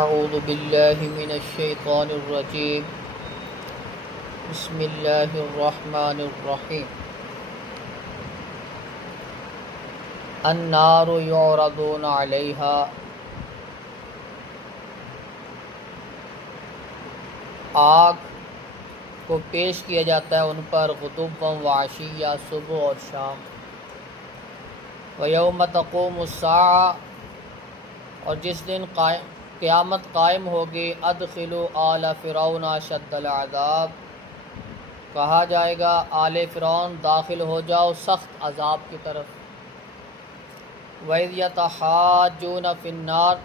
اعوذ باللہ من الشیطان الرجیم بسم اللہ الرحمن الرحیم النار یعرضون علیہا، آگ کو پیش کیا جاتا ہے ان پر غدوا وعشیا، صبح اور شام. ویوم تقوم الساعہ، اور جس دن قیامت قائم ہوگی، ادخلوا آل فرعون اشد العذاب، کہا جائے گا آل فرعون داخل ہو جاؤ سخت عذاب کی طرف. وَإِذْ يَتَحَاجُّونَ فِي النَّارِ،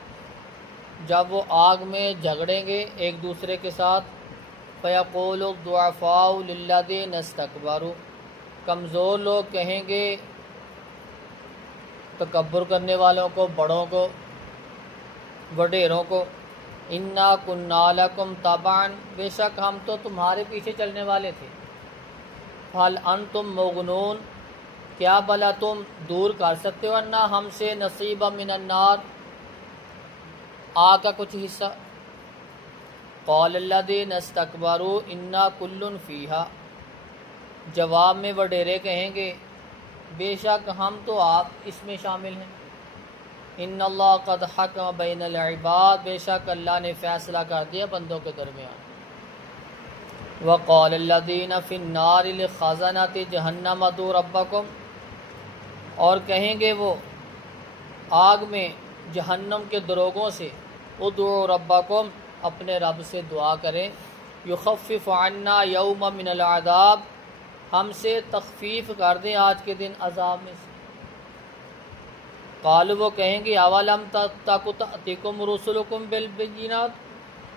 جب وہ آگ میں جھگڑیں گے ایک دوسرے کے ساتھ. فَيَقُولُ الضُّعَفَاءُ لِلَّذِينَ اسْتَكْبَرُوا، کمزور لوگ کہیں گے تکبر کرنے والوں کو، بڑوں کو، وڈیروں کو، اِنَّا كُنَّا لَكُمْ تَبَعًا، بے شک ہم تو تمہارے پیچھے چلنے والے تھے. هَلْ أَنْتُمْ مُغْنُونَ، کیا بھلا تم دور کر سکتے ہو انا ہم سے نصیبا من النار، آگ کا کچھ حصہ. قال الذین استکبروا انا کل فیہا، جواب میں وڈیرے کہیں گے بے شک ہم تو آپ اس میں شامل ہیں. ان اللہ قد حکم بین العباد، بے شک اللہ نے فیصلہ کر دیا بندوں کے درمیان. وقال الذین فی النار لخزنۃ جہنم ادعوا ربکم، اور کہیں گے وہ آگ میں جہنم کے دروگوں سے، ادعوا ربکم، اپنے رب سے دعا کریں، یخفف عنا یوما من العذاب، ہم سے تخفیف کر دیں آج کے دن عذاب میں سے. قالوا، وہ کہیں گے اولم تک تأتکم رسلکم بالبینات،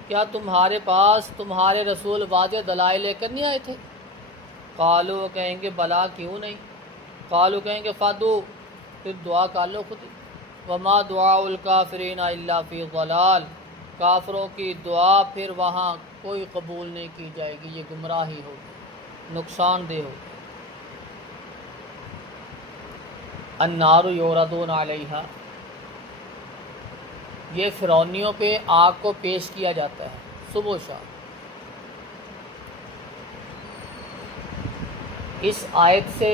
کیا تمہارے پاس تمہارے رسول واضح دلائل لے کر نہیں آئے تھے؟ قالوا، وہ کہیں گے بلا، کیوں نہیں. قالوا، کہیں گے فادو، پھر دعا کر لو خود ہی. وما دعاء الکافرین الا فی ضلال، کافروں کی دعا پھر وہاں کوئی قبول نہیں کی جائے گی، یہ گمراہی ہوگی، نقصان دہ ہوگی. النار یعرضون علیہا، یہ فرعونیوں پہ آگ کو پیش کیا جاتا ہے صبح و شام. اس آیت سے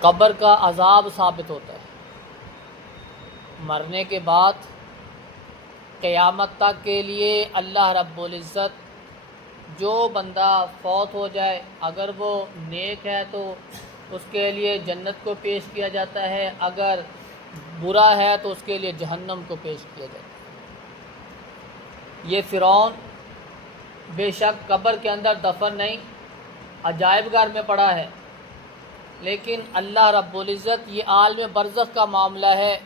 قبر کا عذاب ثابت ہوتا ہے. مرنے کے بعد قیامت تک کے لیے اللہ رب العزت جو بندہ فوت ہو جائے، اگر وہ نیک ہے تو اس کے لیے جنت کو پیش کیا جاتا ہے، اگر برا ہے تو اس کے لیے جہنم کو پیش کیا جاتا ہے. یہ فرعون بے شک قبر کے اندر دفن نہیں، عجائب گھر میں پڑا ہے، لیکن اللہ رب العزت، یہ عالم برزخ کا معاملہ ہے،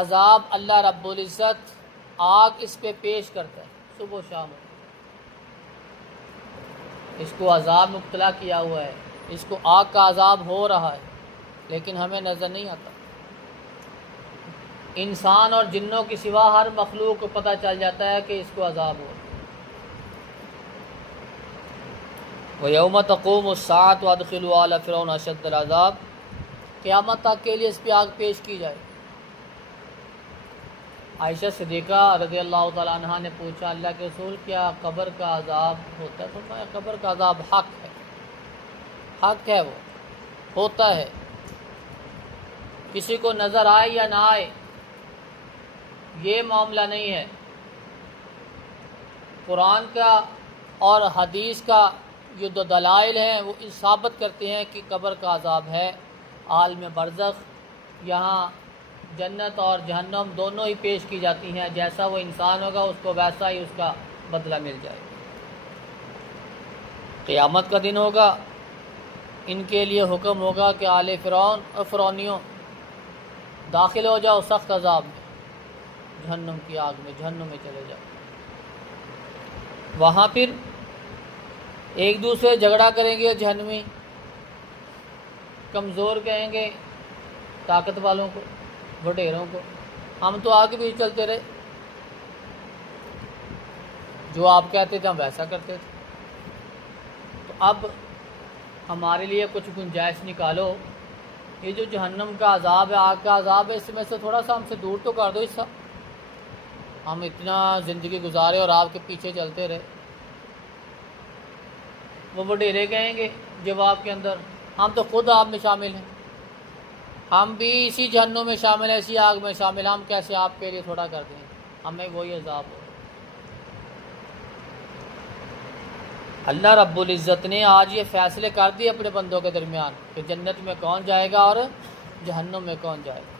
عذاب اللہ رب العزت آگ اس پہ پیش کرتا ہے صبح و شام. اس کو عذاب مبتلا کیا ہوا ہے، اس کو آگ کا عذاب ہو رہا ہے، لیکن ہمیں نظر نہیں آتا. انسان اور جنوں کی سوا ہر مخلوق کو پتہ چل جاتا ہے کہ اس کو عذاب ہو. وَيَوْمَ تَقُومُ السَّاعَةُ وَأَدْخِلُوا آلَ فِرْعَوْنَ أَشَدَّ الْعَذَابِ، قیامت تک کے لیے اس پہ آگ پیش کی جائے. عائشہ صدیقہ رضی اللہ تعالیٰ عنہ نے پوچھا اللہ کے رسول کیا قبر کا عذاب ہوتا ہے؟ فرمایا قبر کا عذاب حق ہے، حق ہے، وہ ہوتا ہے، کسی کو نظر آئے یا نہ آئے یہ معاملہ نہیں ہے. قرآن کا اور حدیث کا یہ دو دلائل ہیں وہ ثابت کرتے ہیں کہ قبر کا عذاب ہے. عالم برزخ، یہاں جنت اور جہنم دونوں ہی پیش کی جاتی ہیں، جیسا وہ انسان ہوگا اس کو ویسا ہی اس کا بدلہ مل جائے گا. قیامت کا دن ہوگا، ان کے لیے حکم ہوگا کہ آل فرعون اور فرعونیوں داخل ہو جاؤ سخت عذاب میں، جہنم کی آگ میں، جہنم میں چلے جاؤ. وہاں پھر ایک دوسرے جھگڑا کریں گے جہنمی، کمزور کہیں گے طاقت والوں کو، وڈیروں کو ہم تو آگے بھی چلتے رہے، جو آپ کہتے تھے ہم ویسا کرتے تھے، تو اب ہمارے لیے کچھ گنجائش نکالو. یہ جو جہنم کا عذاب ہے، آگ کا عذاب ہے، اس میں سے تھوڑا سا ہم سے دور تو کر دو حصہ. ہم اتنا زندگی گزارے اور آپ کے پیچھے چلتے رہے. وہ وڈیرے کہیں گے جواب کے اندر ہم تو خود آپ میں شامل ہیں، ہم بھی اسی جہنم میں شامل ہیں، اسی آگ میں شامل ہیں، ہم کیسے آپ کے لیے تھوڑا کر دیں، ہمیں وہی عذاب ہو. اللہ رب العزت نے آج یہ فیصلے کر دیے اپنے بندوں کے درمیان کہ جنت میں کون جائے گا اور جہنم میں کون جائے گا.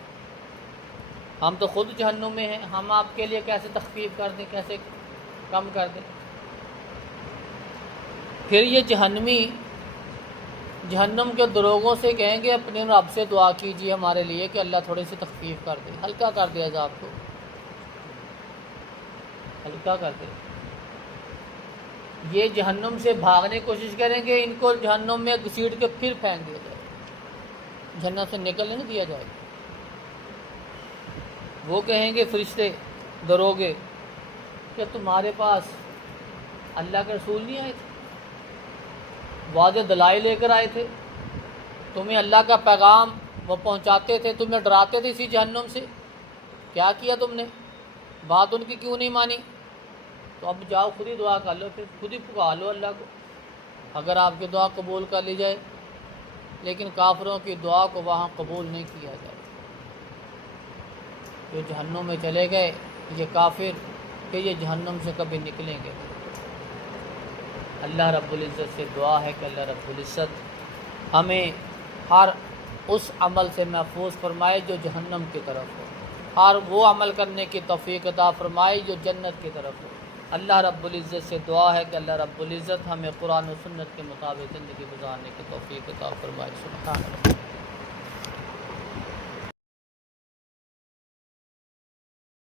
ہم تو خود جہنم میں ہیں، ہم آپ کے لیے کیسے تخفیف کر دیں، کیسے کم کر دیں. پھر یہ جہنمی جہنم کے دروغوں سے کہیں گے اپنے رب سے دعا کیجیے ہمارے لیے کہ اللہ تھوڑی سی تخفیف کر دے، ہلکا کر دے عذاب کو، ہلکا کر دے. یہ جہنم سے بھاگنے کی کوشش کریں گے، ان کو جہنم میں گھسیٹ کے پھر پھینک دیا جائے، جنت سے نکلنے نہیں دیا جائے گا. وہ کہیں گے فرشتے دروغے کہ تمہارے پاس اللہ کے رسول نہیں آئے تھے، واضح دلائل لے کر آئے تھے، تمہیں اللہ کا پیغام وہ پہنچاتے تھے، تمہیں ڈراتے تھے اسی جہنم سے، کیا کیا تم نے، بات ان کی کیوں نہیں مانی؟ تو اب جاؤ خود ہی دعا کر لو، پھر خود ہی پکار لو اللہ کو، اگر آپ کی دعا قبول کر لی جائے. لیکن کافروں کی دعا کو وہاں قبول نہیں کیا جائے. جو جہنم میں چلے گئے یہ کافر کہ یہ جہنم سے کبھی نکلیں گے. اللہ رب العزت سے دعا ہے کہ اللہ رب العزت ہمیں ہر اس عمل سے محفوظ فرمائے جو جہنم کی طرف ہو، اور وہ عمل کرنے کی توفیق عطا فرمائے جو جنت کی طرف ہو. اللہ رب العزت سے دعا ہے کہ اللہ رب العزت ہمیں قرآن و سنت کے مطابق زندگی گزارنے کی توفیق عطا فرمائے. سبحان اللہ.